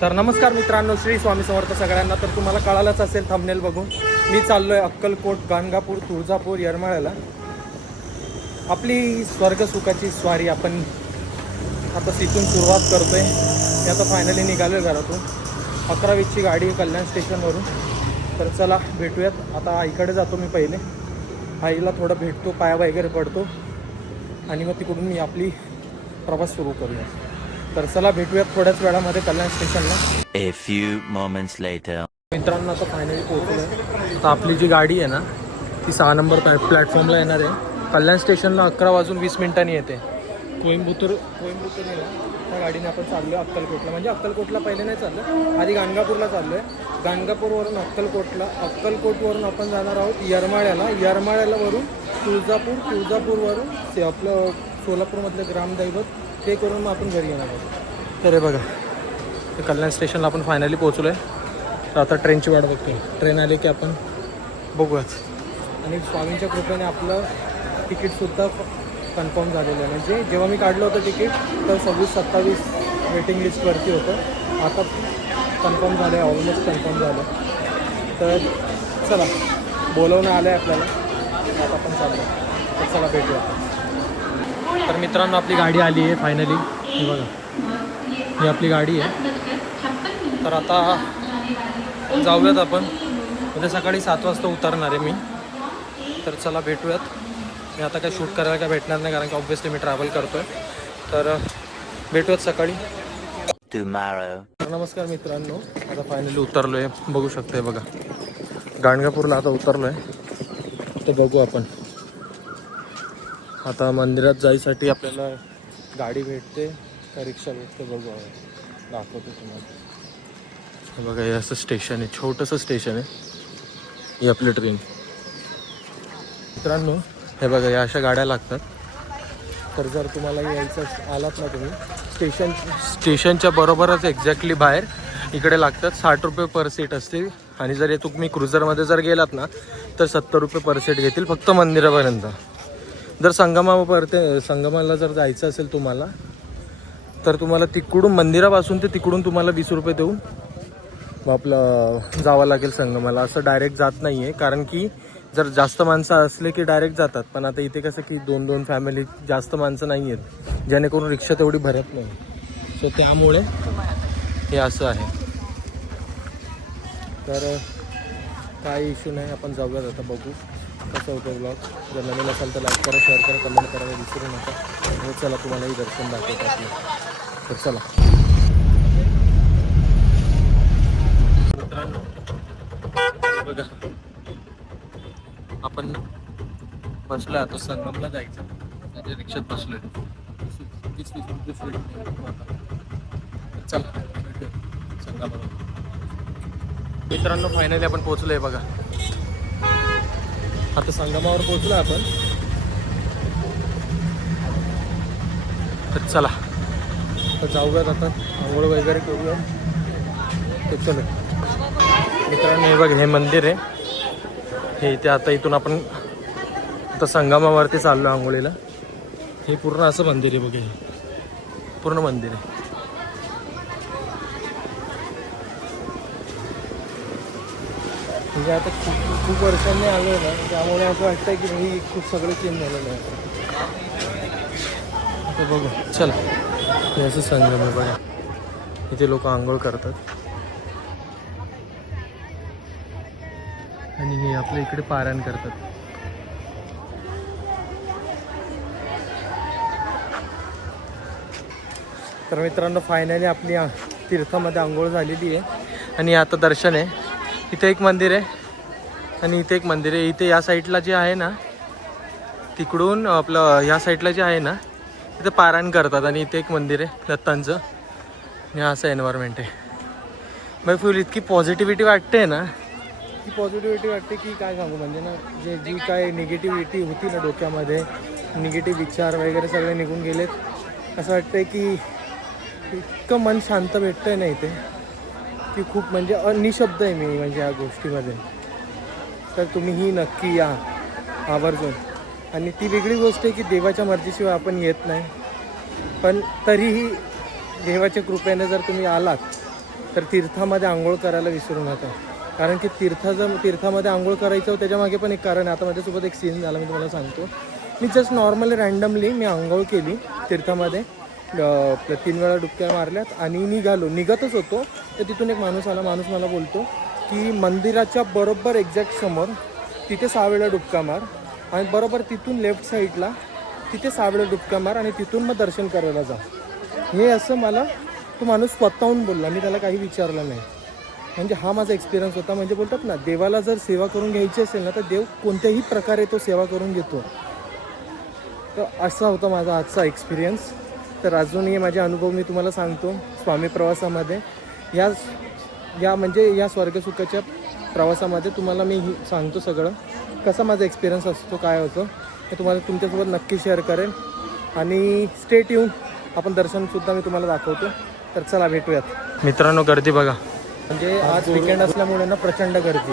तर नमस्कार मित्रांनो, श्री स्वामी समर्थ सगळ्यांना. तर तुम्हाला कळालंच असेल थंबनेल बघून, मी चाललो आहे अक्कलकोट, गाणगापूर, तुळजापूर, येरमाळ्याला. आपली स्वर्गसुखाची स्वारी आपण आता तिथून सुरुवात करतोय. मी आता फायनली निघालो घरातून. 11:20ची गाडी आहे कल्याण स्टेशनवरून. तर चला भेटूयात. आता आईकडे जातो मी पहिले. आईला थोडं भेटतो, पाया वगैरे पडतो आणि मग तिकडून मी आपली प्रवास सुरू करूया. तर चला भेटूयात थोड्याच वेळामध्ये कल्याण स्टेशनला. A few moments later. मित्रांनो, आता फायनली पोहोचलो आहे. आता आपली जी गाडी आहे ना, ती 6 नंबर प्लॅटफॉर्मला येणार आहे. कल्याण स्टेशनला 11:20 येते. कोइंबतूर त्या गाडीने आपण चाललो आहे अक्कलकोटला. म्हणजे अक्कलकोटला पहिले नाही चाललं, आधी गाणगापूरला चाललो आहे. गाणगापूरवरून अक्कलकोटवरून आपण जाणार आहोत येरमाळ्याला. येरमाळ्यावरून तुळजापूरवरून ते आपलं सोलापूरमधलं ग्रामदैवत ते करून मग आपण घरी येणार आहोत. तर हे बघा, ते कल्याण स्टेशनला आपण फायनली पोहोचलो आहे. तर आता ट्रेनची वाट बघतोय. ट्रेन आली की आपण बघूयाच. आणि स्वामींच्या कृपेने आपलं तिकीटसुद्धा कन्फर्म झालेलं आहे. म्हणजे जेव्हा मी काढलं होतं तिकीट तर 26-27 वेटिंग लिस्टवरती होतं. आता कन्फर्म झालं आहे, ऑलमोस्ट कन्फर्म झालं. तर चला, बोलवणं आलं आहे आपल्याला. आता आपण चाललो. तर चला भेटूया. तर मित्रांनो, आपली गाडी आली आहे फायनली. हे बघा, ही आपली गाडी आहे. तर आता जाऊयात आपण. उद्या सकाळी 7 वाजता उतरणार आहे मी. तर चला भेटूयात. मी आता काय शूट करायला काय भेटणार नाही, कारण की ऑब्व्हियसली मी ट्रॅव्हल करतो आहे. तर भेटूयात सकाळी. Tomorrow. तर नमस्कार मित्रांनो, आता फायनली उतरलो आहे. बघू शकते बघा, गाणगापूरला आता उतरलो आहे. तर बघू आपण आता मंदिरात जायसाठी आपल्याला गाडी भेटते का रिक्षा भेटते बघू. दाखवतो तुम्हाला. हे बघा, हे असं स्टेशन आहे, छोटंसं स्टेशन आहे. ही आपली ट्रेन. मित्रांनो, हे बघा, या अशा गाड्या लागतात. तर जर तुम्हाला यायचं आलात ना तुम्ही, स्टेशनच्या बरोबरच एक्झॅक्टली बाहेर इकडे लागतात. 60 रुपये पर सीट असते. आणि जर तुम्ही क्रुझरमध्ये जर गेलात ना तर 70 रुपये पर सीट घेतील फक्त मंदिरापर्यंत. जर संगमाला जर जायचं असेल तुम्हाला, तर तुम्हाला तिकडून मंदिरापासून ते तिकडून तुम्हाला 20 रुपये देऊन आपलं जावं लागेल संगमाला. असं डायरेक्ट जात नाही आहे, कारण की जर जास्त माणसं असले की डायरेक्ट जातात. पण आता इथे कसं की 2-2 फॅमिली, जास्त माणसं नाही आहेत, जेणेकरून रिक्षा तेवढी भरत नाही. सो त्यामुळे हे असं आहे. तर काही इश्यू नाही, आपण जाऊयात. आता बघू कसं होतं ब्लॉग. जर नवीन असाल तर लाईक करा, शेअर करा, कमेंट करायला विसरू नका. आणि चला, तुम्हालाही दर्शन दाखवतो आपलं. तर चला मित्रांनो, बघा, आपण बसलो आता संगमला जायचं. म्हणजे रिक्षात बसलोय. 20 रुपये. चला संगमाला. मित्रांनो, फायनली आपण पोहोचलो आहे बघा. आता संगमावर पोहोचलो आपण. तर चला, तर जाऊयात आता. आंघोळ वगैरे करूया. तर चलो मित्रांनो, हे बघ, हे मंदिर आहे. हे इथे आता इथून आपण आता संगमावरती चाललो आंघोळीला. हे पूर्ण असं मंदिर आहे बघा. हे पूर्ण मंदिर आहे. म्हणजे आता खूप वर्षांनी आलो आहे ना, त्यामुळे असं वाटतं की ही खूप सगळं चेंज झालेलं आहे आता. बघू, चल. हे असं संगम आहे बघा. इथे लोक आंघोळ करतात. आणि हे आपल्या इकडे पारायण करतात. तर मित्रांनो, फायनली आपली तीर्थामध्ये आंघोळ झालेली आहे. आणि आता दर्शन आहे. इथे एक मंदिर आहे आणि इथे एक मंदिर आहे. इथे या साईडला जे आहे ना, तिकडून आपलं ह्या साईडला जे आहे ना, तिथे पारायण करतात. आणि इथे एक मंदिर आहे दत्तांचं. आणि असं एन्व्हायरमेंट आहे. मग फुल इतकी पॉझिटिव्हिटी वाटते ना, की पॉझिटिव्हिटी वाटते की काय सांगू. म्हणजे ना, जी काय निगेटिव्हिटी होती ना डोक्यामध्ये, निगेटिव्ह विचार वगैरे सगळे निघून गेलेत. असं वाटतंय की इतकं मन शांत भेटतं आहे ना इथे, की खूप म्हणजे निशब्द आहे मी म्हणजे या गोष्टीमध्ये. तर तुम्हीही नक्की या आवर्जून. आणि ती वेगळी गोष्ट आहे की देवाच्या मर्जीशिवाय आपण येत नाही, पण तरीही देवाच्या कृपेने जर तुम्ही आलात तर तीर्थामध्ये आंघोळ करायला विसरू नका. कारण की तीर्थामध्ये आंघोळ करायचं त्याच्यामागे पण एक कारण आहे. आता माझ्यासोबत एक सीन झाला, मी तुम्हाला सांगतो. मी जस्ट नॉर्मली रँडमली मी आंघोळ केली तीर्थामध्ये, 3 वेळा डुबक्या मारल्यात आणि निघतच होतो. तर तिथून एक माणूस आला. माणूस मला बोलतो की मंदिराच्या बरोबर एक्झॅक्ट समोर तिथे 6 वेळा डुबका मार आणि बरोबर तिथून लेफ्ट साईडला तिथे 6 वेळा डुबका मार आणि तिथून मग दर्शन करायला जा. हे असं मला तो माणूस स्वतःहून बोलला, मी त्याला काही विचारलं नाही. म्हणजे हा माझा एक्सपिरियन्स होता. म्हणजे बोलतात ना, देवाला जर सेवा करून घ्यायची असेल ना, तर देव कोणत्याही प्रकारे तो सेवा करून घेतो. तर असा होता माझा आजचा एक्सपिरियन्स. तर अजूनही माझे अनुभव मी तुम्हाला सांगतो स्वामी प्रवासामध्ये. या स्वर्गसुखाच्या प्रवासामध्ये तुम्हाला मी सांगतो सगळं कसा माझा एक्सपिरियन्स असतो, काय होतं हे तुम्हाला तुमच्यासोबत नक्की शेअर करेन. आणि स्टेट येऊन आपण दर्शनसुद्धा मी तुम्हाला दाखवतो. तर चला भेटूयात. मित्रांनो, गर्दी बघा. म्हणजे आज विकेंड असल्यामुळे ना प्रचंड गर्दी.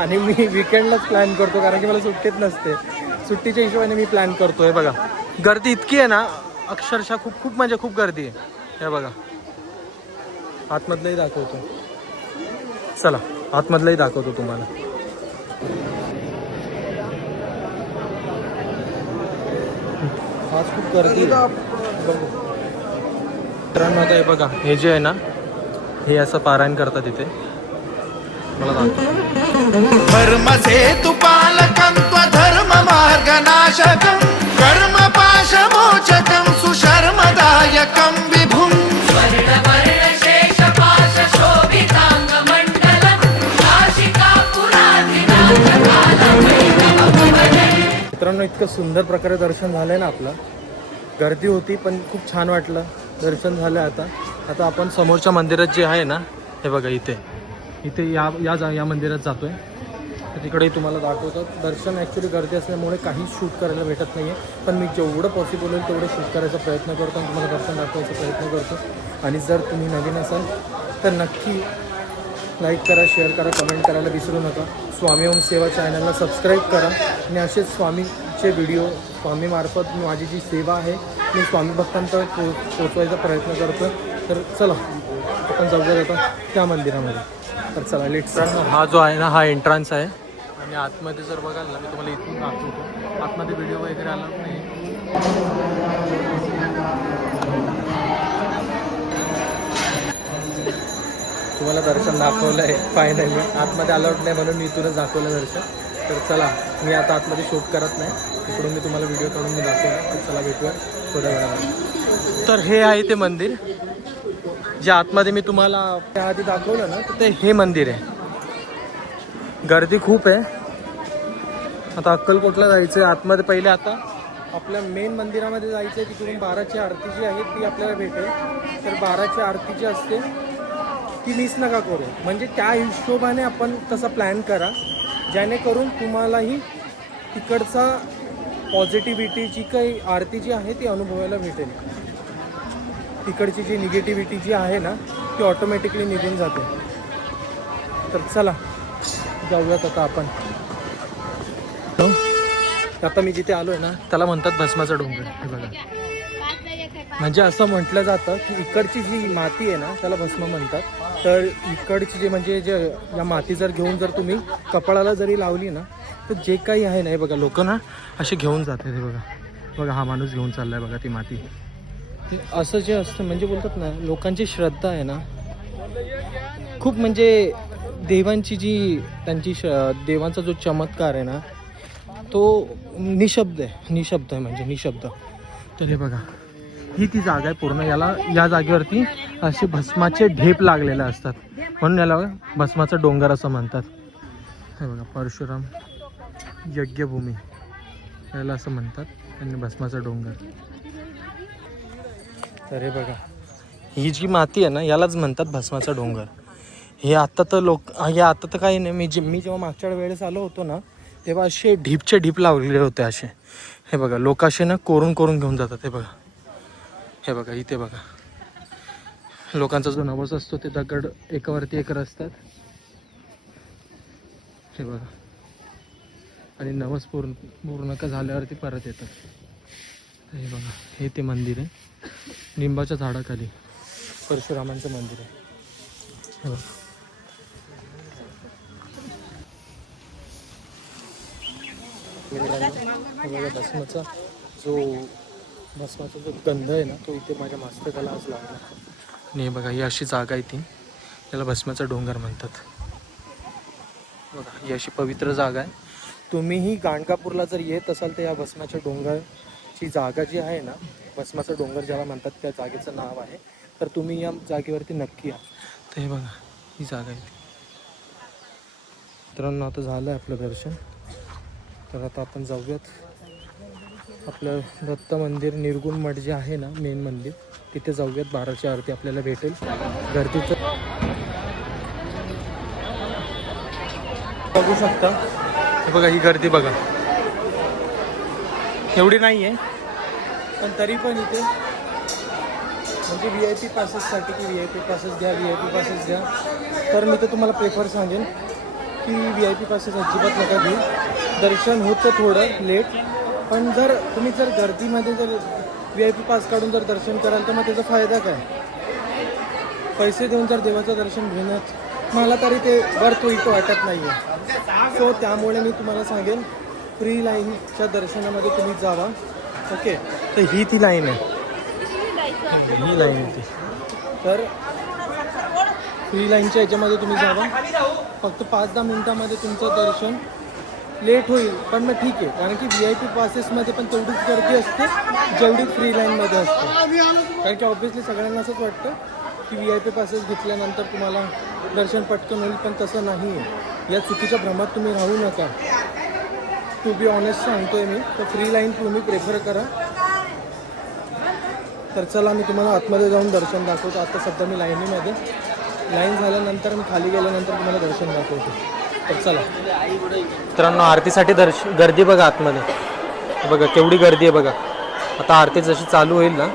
आणि मी विकेंडलाच प्लॅन करतो कारण की मला सुट्टीच नसते. सुट्टीच्या हिशोबाने मी प्लॅन करतो. हे बघा, गर्दी इतकी आहे ना, अक्षरशः खूप म्हणजे खूप गर्दी आहे. हे बघा, आतमधलंही दाखवतो. चला आतमधलंही दाखवतो तुम्हाला. आज खूप गर्दी आहे. मित्रांनो, आता हे बघा, हे जे आहे ना, हे असं पारायण करतात इथे. मला धर्मसे तु पालकं त्वधर्म मार्गनाशकं कर्मपाशमोचकं सुशर्मदायकं विभुं मित्रांनो, इतकं सुंदर प्रकारे दर्शन झालंय ना आपलं. गर्दी होती पण खूप छान वाटलं. दर्शन झालं. आता आपण समोरच्या मंदिरात जे आहे ना, हे बघा, इथे या मंदिरात जातोय. तर तिकडेही तुम्हाला दाखवतो. दर्शन ॲक्च्युली गर्दी असल्यामुळे काही शूट करायला भेटत नाही आहे, पण मी जेवढं पॉसिबल होईल तेवढं शूट करायचा प्रयत्न करतो आणि तुम्हाला दर्शन दाखवायचा प्रयत्न करतो. आणि जर तुम्ही नवीन असाल तर नक्की लाईक करा, शेअर करा, कमेंट करायला विसरू नका. स्वामी ओम सेवा चॅनलला सबस्क्राईब करा आणि असेच स्वामीचे व्हिडिओ, स्वामीमार्फत माझी जी सेवा आहे मी स्वामी भक्तांपर्यंत पोचवायचा प्रयत्न करतो. तर चला आपण जाऊया आता त्या मंदिरामध्ये. तर चला लेट्स. हा जो आहे ना, हा एंट्रन्स आहे. आणि आतमध्ये जर बघाल ना, मी तुम्हाला इथून दाखवतो. आतमध्ये व्हिडिओ वगैरे आला नाही. तुम्हाला दर्शन दाखवलं आहे फायनली. आतमध्ये अलाउड नाही म्हणून मी इथूनच दाखवलं दर्शन. तर चला, मी आता आतमध्ये शूट करत नाही, इकडून मी तुम्हाला व्हिडिओ काढून मी दाखवलं. तर चला भेटूया थोड्या वेळामध्ये. तर हे आहे ते मंदिर जे आतमध्ये मी तुम्हाला त्याआधी दाखवलं ना, तर ते हे मंदिर आहे. गर्दी खूप आहे. आता अक्कलकोटला जायचं आहे आतमध्ये. पहिले आता आपल्या मेन मंदिरामध्ये जायचं आहे. तिकडून 12ची आरती जी आहे ती आपल्याला भेटेल. तर 12ची आरती जी असते ती मिस नका करू. म्हणजे त्या हिशोबाने आपण तसा प्लॅन करा, जेणेकरून तुम्हालाही तिकडचा पॉझिटिव्हिटी जी काही आरती जी आहे ती अनुभवायला भेटेल. तिकडची जी निगेटिव्हिटी जी आहे ना, ती ऑटोमॅटिकली निघून जाते. तर चला जाऊयात आता आपण. आता मी जिथे आलो आहे ना, त्याला म्हणतात भस्माचा डोंगर. हे बघा, म्हणजे असं म्हटलं जातं की इकडची जी माती आहे ना, त्याला भस्म म्हणतात. तर इकडची जे या माती जर घेऊन जर तुम्ही कपाळाला जरी लावली ना, तर जे काही आहे ना, हे बघा, लोक ना असे घेऊन जाते. हे बघा, हा माणूस घेऊन चाललाय बघा ती माती. ती असं जे असतं, म्हणजे बोलतात ना, लोकांची श्रद्धा आहे ना खूप. म्हणजे देवांची जी त्यांची देवांचा जो चमत्कार आहे ना, तो निशब्द आहे म्हणजे निशब्द. तर हे बघा, ही ती जागा आहे पूर्ण. या जागेवरती असे भस्माचे ढेप लागलेले असतात, म्हणून याला भस्माचा डोंगर असं म्हणतात. हे बघा, परशुराम यज्ञभूमी याला असं म्हणतात, आणि भस्माचा डोंगर. तर हे बघा, ही जी माती आहे ना, यालाच म्हणतात भस्माचा डोंगर. हे आता तर काही नाही. मी जेव्हा मागच्या वेळेस आलो होतो ना, तेव्हा असे ढीपचे ढीप लावलेले होते असे. हे बघा, लोक असे ना कोरून घेऊन जातात. हे बघा इथे बघा, लोकांचा जो नवस असतो ते दगड एकावरती एक असतात. हे बघा, आणि नवस पूर्ण का झाल्यावरती परत येतात. हे बघा, हे ते मंदिर आहे. लिंबाच्या झाडाखाली परशुरामांचं मंदिर आहे. भस्माचा जो गंध आहे ना तो इथे माझ्या मस्तकाला आज लागला. आणि बघा ही अशी जागा आहे ती, त्याला भस्माचा डोंगर म्हणतात. बघा ही अशी पवित्र जागा आहे. तुम्हीही गाणगापूरला जर येत असाल तर या भस्माच्या डोंगरची जागा जी आहे ना, भस्माचा डोंगर ज्याला म्हणतात त्या जागेचं नाव आहे, तर तुम्ही या जागेवरती नक्की या. तर हे बघा ही जागा आहे. मित्रांनो आता झालं आहे आपलं दर्शन. तर आता आपण जाऊयात आपलं दत्त मंदिर निर्गुण मठ जे आहे ना मेन मंदिर, तिथे जाऊयात. 12ची आरती आपल्याला भेटेल. गर्दीचं बघू शकता. बघा ही गर्दी बघा, एवढी नाही आहे पण तरी पण इथे म्हणजे VIP पासेससाठी की VIP पासेस घ्या, VIP पासेस घ्या. तर मी तर तुम्हाला प्रेफर सांगेन की VIP पासेस अजिबात नका घेऊ. दर्शन होतं थोडं लेट, पण जर तुम्ही गर्दीमध्ये VIP पास काढून जर दर्शन कराल तर मग त्याचा फायदा काय. पैसे देऊन जर देवाचं दर्शन घेण्यात मला तरी ते वर्थ इथं वाटत नाही आहे. सो त्यामुळे मी तुम्हाला सांगेन फ्री लाईनच्या दर्शनामध्ये तुम्ही जावा. ओके, तर ही ती लाईन आहे, ही लाईन आहे ती. तर फ्री लाईनच्या ह्याच्यामध्ये तुम्ही जावा. फक्त 5-10 मिनटामध्ये तुमचं दर्शन लेट होईल, पण मग ठीक आहे, कारण की VIP पासेसमध्ये पण तेवढीच गर्दी असते जेवढी फ्री लाईनमध्ये असते. कारण की ऑब्व्हियसली सगळ्यांना असंच वाटतं की VIP पासेस घेतल्यानंतर तुम्हाला दर्शन पटकन होईल, पण तसं नाही आहे. या चुकीच्या भ्रमात तुम्ही राहू नका. टू बी ऑनेस्ट सांगतोय मी, तर फ्री लाईन तुम्ही प्रेफर करा. तर चला मी तुम्हाला आतमध्ये जाऊन दर्शन दाखवतो. आता सध्या मी लाईनीमध्ये, लाईन झाल्यानंतर मी खाली गेल्यानंतर तुम्हाला दर्शन दाखवतो. तर चला मित्रांनो, आरतीसाठी गर्दी बघा आतमध्ये. बघा केवढी गर्दी आहे बघा. आता आरती जशी चालू होईल ना,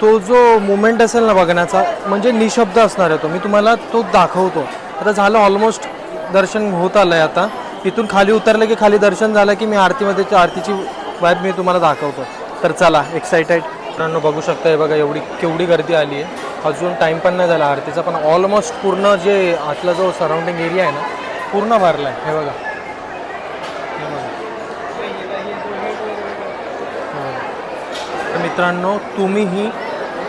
तो जो मुमेंट असेल ना बघण्याचा, म्हणजे निशब्द असणार आहे तो. मी तुम्हाला तो दाखवतो. आता झालं ऑलमोस्ट दर्शन होत आलं आहे. आता इथून खाली उतरलं की खाली दर्शन झालं की मी आरतीमध्ये आरतीची वाईब मी तुम्हाला दाखवतो. तर चला, एक्सायटेड मित्रांनो बघू शकता. हे बघा एवढी केवढी गर्दी आली आहे. अजून टाईम पण नाही झाला आरतीचा, पण ऑलमोस्ट पूर्ण जे आतला जो सराउंडिंग एरिया आहे ना पूर्ण भरला आहे. हे बघा, तर मित्रांनो तुम्हीही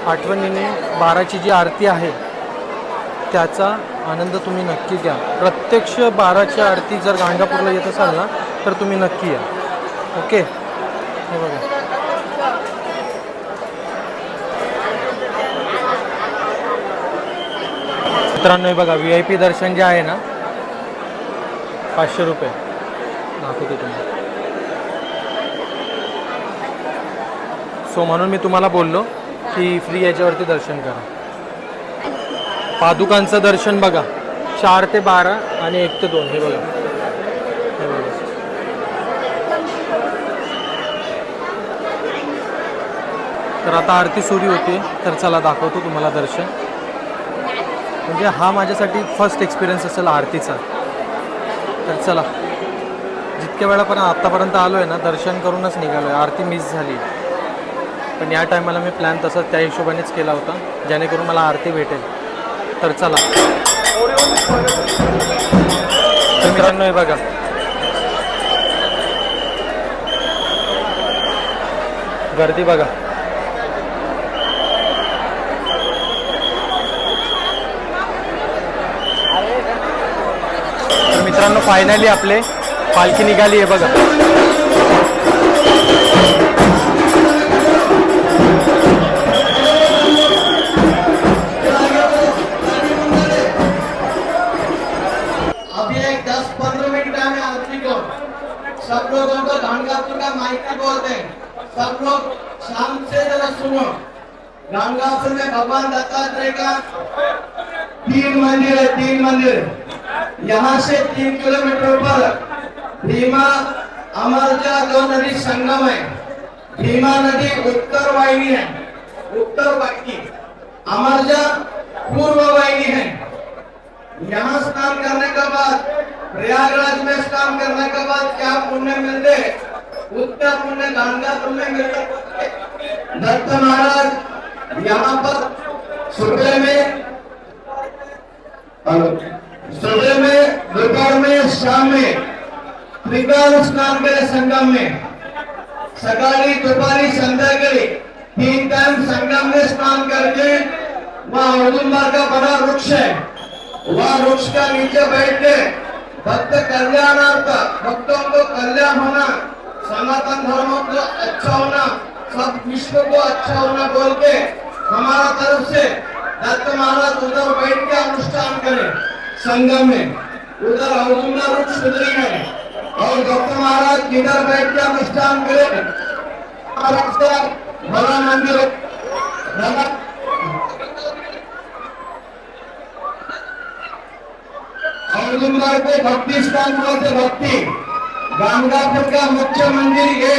आठवणीने 12ची जी आरती आहे त्याचा आनंद तुम्ही नक्की घ्या. प्रत्यक्ष 12ची आरती जर गाणगापूरला येत असाल ना तर तुम्ही नक्की या. ओके, हे बघा मित्रांनो, हे बघा VIP दर्शन जे आहे ना 500 रुपये दाखवतो तुम्हाला. सो म्हणून मी तुम्हाला बोललो की फ्री याच्यावरती दर्शन करा. पादुकांचं दर्शन बघा 4 ते 12 आणि 1 ते 2. हे बघा, हे बघा. तर आता आरती सुरू होते. तर चला दाखवतो तुम्हाला दर्शन. म्हणजे हा माझ्यासाठी फर्स्ट एक्सपिरियन्स असेल आरतीचा. तर चला, जितक्या वेळा पण आत्तापर्यंत आलो आहे ना दर्शन करूनच निघालो आहे. आरती मिस झाली, पण या टायमाला मी प्लॅन तसा त्या हिशोबानेच केला होता जेणेकरून मला आरती भेटेल. तर चला, तर मित्रांनो हे बघा गर्दी बघा. तर मित्रांनो फायनली आपले पालखी निघाली आहे बघा. सब लोगों को गाणगापुर का माइक बोलते हैं. सब लोग शाम से जरा सुनो. गाणगापुर में भगवान दत्तात्रेय का 3 मंदिर है. 3 मंदिर. यहाँ से 3 किलोमीटर पर भीमा अमरजा 2 नदी संगम है. भीमा नदी उत्तर वाहिनी है, उत्तर वाहिनी. अमरजा पूर्व वाहिनी है. यहाँ स्नान करने के बाद प्रयागराज में स्नान करने के बाद क्या पुण्य मिलते, उत्तर पुण्य गाणगापुर में मिलते. दत्त महाराज यहाँ पर सुबह में और सुबह में, दोपहर में, शाम में त्रिकाल स्नान केले संगम में. सकाळी, दुपारी, संध्याकाळी 3 टाइम संगम में स्नान करके वहाँ औदुंबर का बड़ा वृक्ष है, वहाँ वृक्ष का नीचे बैठ के भक्त कल्याणार्थ, भक्तों को कल्याण होना, सनातन धर्म को अच्छा होना, सब विश्व को अच्छा होना बोल के हमारा तरफ से दत्त महाराज उधर बैठ के अनुष्ठान करें संगम में. उधर औदुंबर वृक्ष उधर ही है और दत्त महाराज इधर बैठ के अनुष्ठान करें. महाराज का बड़ा मंदिर है. औदुंबर को भक्ति स्थान बोलते. भक्ति गाणगापुर का मुख्य मंदिर ये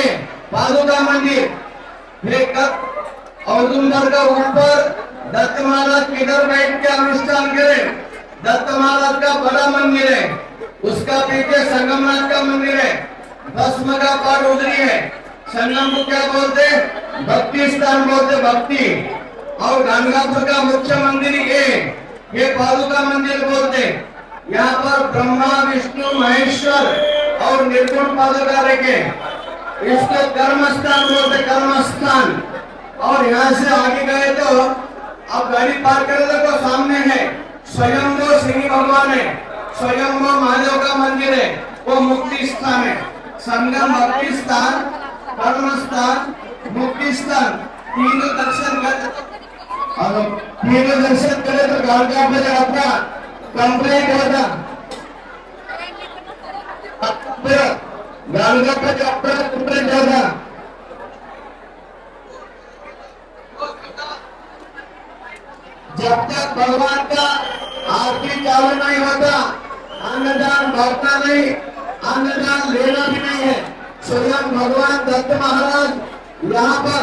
पादुका मंदिर. ये औदुंबर का ऊपर दत्त महाराज इधर बैठ के अनुष्ठान करें. दत्त महाराज का बड़ा मंदिर है, उसका पीछे संगमनाथ का मंदिर है, भस्म का पाठ उधरी है. संगम को क्या बोलते? भक्ति स्थान बोलते. भक्ति. और गाणगापुर का मुख्य मंदिर ये पादुका मंदिर बोलते. यहाँ पर ब्रह्मा, विष्णु, महेश्वर और निर्गुण पादुका रखे. इसको कर्म स्थान बोलते. कर्म स्थान. और यहाँ से आगे गए तो आप गाड़ी पार कर देखो, सामने है स्वयंभू श्री भगवान है, स्वयंभू महादेव का मंदिर है, वो मुक्ति स्थान है. संगम भक्ति स्थान, कर्म स्थान, मुक्ति स्थान, तीनों दर्शन करे तो गाणगापुर यात्रा कंप्लीट होता. गाणगापुर यात्रा कंप्लीट होता. जब तक भगवान का आरती चालू नहीं होता, अन्नदान भरना नहीं, अन्नदान लेना भी नहीं है. स्वयं भगवान दत्त महाराज यहाँ पर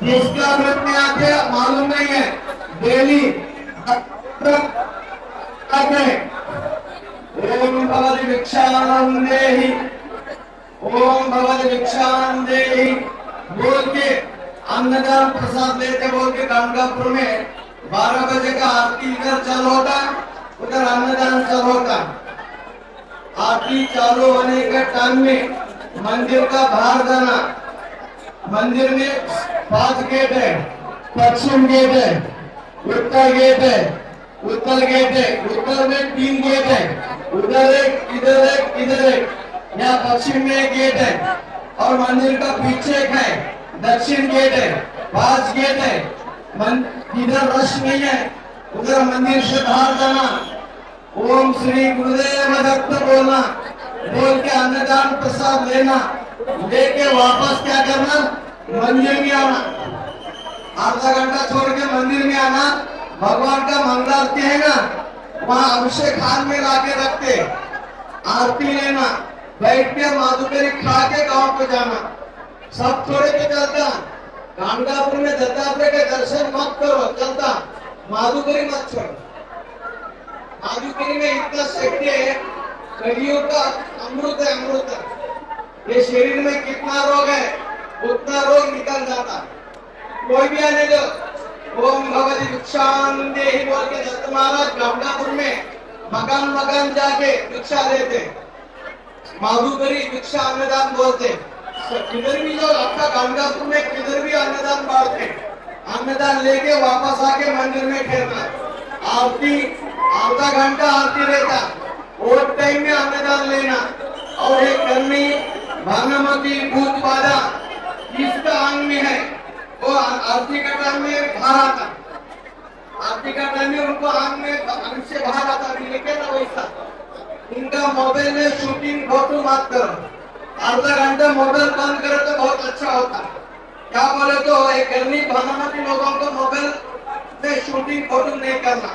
किसका रूप में आते मालूम नहीं है. डेली ओम भगवती भिक्षाम देहि, ओम भगवती भिक्षाम देहि बोल के अन्नदान प्रसाद लेते बोल के गाणगापुर में 12 बजे का आरती इधर चालू होता, उधर अन्नदान चालू होता. आरती चालू होने के टाइम में मंदिर का बाहर जाना. मंदिर में 5 गेट है. पश्चिम गेट है, उत्तर गेट है, उत्तर गेट है. उत्तर में 3 गेट है, उधर एक, इधर एक, इधर एक. यहाँ पश्चिम में एक गेट है और मंदिर का पीछे एक है, दक्षिण गेट है. 5 गेट है. इधर रश नहीं है, उधर मंदिर से बाहर जाना, ओम श्री गुरुदेव दत्त बोलना, बोल के अन्नदान प्रसाद लेना, लेके वापस क्या करना, मंदिर में आना. आधा घंटा छोड़ के मंदिर में आना. भगवान का मंगलारती है ना, वहाँ अभिषेक हाथ में लाके रखते, आरती लेना, बैठ के माधुकरी खा के गाँव पे जाना. सब छोड़ के चलता. गाणगापुर में दत्तात्रेय के दर्शन मत करो, चलता. माधुकरी मत छोड़ो. माधुकरी में इतना शक्ति है, कलियुग का अमृत है. अमृत. ये शरीर में कितना रोग है, उतना रोग निकल जाता. कोई भी आने दो. ओम भगवती भिक्षाम देहि बोल के दत्त महाराज गाणगापुर में मकान मकान जाके भिक्षा देते. माधुकरी भिक्षा अन्नदान बोलते. किधर भी जो आपका गाणगापुर में किधर भी अन्नदान बांटते, अन्नदान लेके वापस आके मंदिर में ठहरना. आरती आधा घंटा आरती रहता, वो टाइम में अन्नदान लेना. और एक कर्मी भानुमती भूत बाधा किसका अंग में है, वो आरती का टाइम में बाहर आता. आरती का टाइम में उनको अंग से बाहर आता. लेकिन वैसा इनका मोबाइल में शूटिंग फोटो मत करो. आधा घंटा मोबाइल बंद करो तो बहुत अच्छा होता. क्या बोले तो एक कर्मी भानुमती लोगों को मोबाइल में शूटिंग फोटो नहीं करना.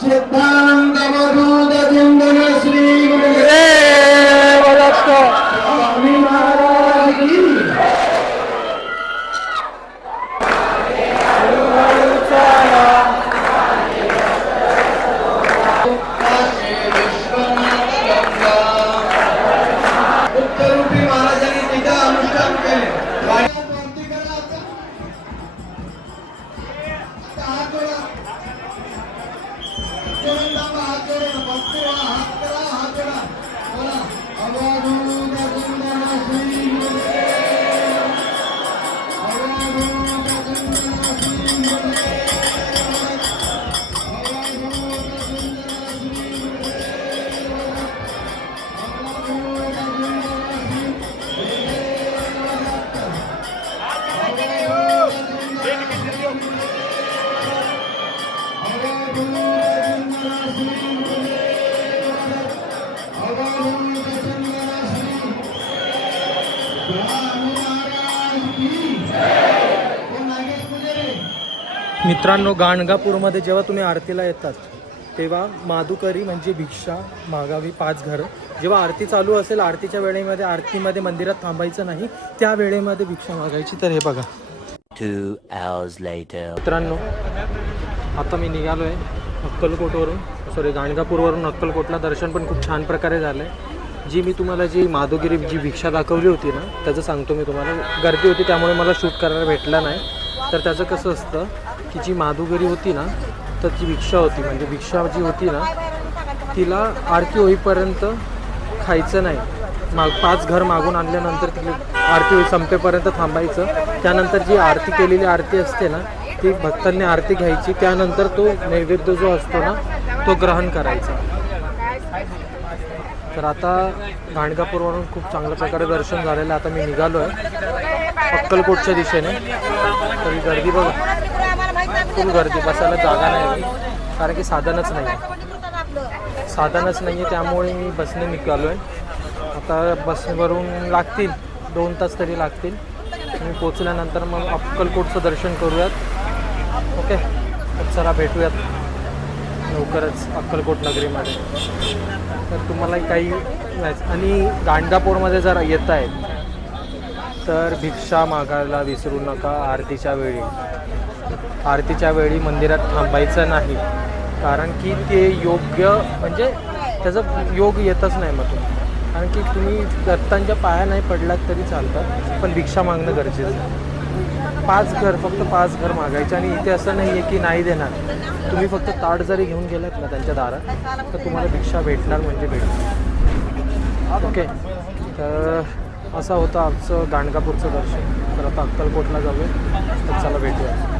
सिद्धांत अवधूत चिंतन श्री गुरुदेव दत्त स्वामी महाराज की. उत्तरूपी महाराजांनी तिथं अनुष्ठान केले. मित्रांनो, गाणगापूरमध्ये जेव्हा तुम्ही आरतीला येतात तेव्हा माधुकरी म्हणजे भिक्षा मागावी 5 घरं. जेव्हा आरती चालू असेल, आरतीच्या वेळेमध्ये आरतीमध्ये मंदिरात थांबायचं नाही, त्या वेळेमध्ये भिक्षा मागायची. तर हे बघा 2 hours later. मित्रांनो, आता मी निघालो आहे अक्कलकोटवरून, सॉरी गाणगापूरवरून अक्कलकोटला. दर्शन पण खूप छान प्रकारे झालं आहे. मी तुम्हाला जी माधुगिरी जी भिक्षा दाखवली होती ना, त्याचं सांगतो मी तुम्हाला. गर्दी होती त्यामुळे मला शूट करायला भेटलं नाही. तर त्याचं कसं असतं की जी माधुगिरी होती ना, तर ती भिक्षा होती, म्हणजे भिक्षा जी होती ना तिला आरती होईपर्यंत खायचं नाही. 5 घर मागून आणल्यानंतर ती आरती संपेपर्यंत थांबायचं. त्यानंतर जी आरती केलेली आरती असते ना, ती भक्तांनी आरती घ्यायची. त्यानंतर तो नैवेद्य जो असतो ना तो ग्रहण करायचा. तर आता गाणगापूरवरून खूप चांगल्या प्रकारे दर्शन झालेलं आहे. आता मी निघालो आहे अक्कलकोटच्या दिशेने. तरी गर्दी बघा, खूप गर्दी, बसायला जागा नाही, कारण की साधनच नाही आहे. त्यामुळे मी बसने निघालो आहे. आता बसवरून लागतील 2 तास तरी लागतील. मी पोचल्यानंतर मग अक्कलकोटचं दर्शन करूयात. ओके, तर चला भेटूयात लवकरच अक्कलकोट नगरीमध्ये. तर तुम्हाला काही आणि गाणगापूरमध्ये जर येत आहे तर भिक्षा मागायला विसरू नका. आरतीच्या वेळी मंदिरात थांबायचं नाही, कारण की ते योग्य म्हणजे त्याचं योग येतच नाही मग तुम्ही. कारण की तुम्ही दत्तांच्या पाया नाही पडलात तरी चालतात, पण भिक्षा मागणं गरजेचं आहे. 5 घर, फक्त 5 घर मागायचे. आणि इथे असं नाही आहे की नाही देणार. तुम्ही फक्त ताट जरी घेऊन गेलात ना त्यांच्या दारात तर तुम्हाला भिक्षा भेटणार म्हणजे भेटणार. ओके, तर असं होतं आमचं गाणगापूरचं दर्शन. तर आता अक्कलकोटला जाऊया. तर चला भेटूया.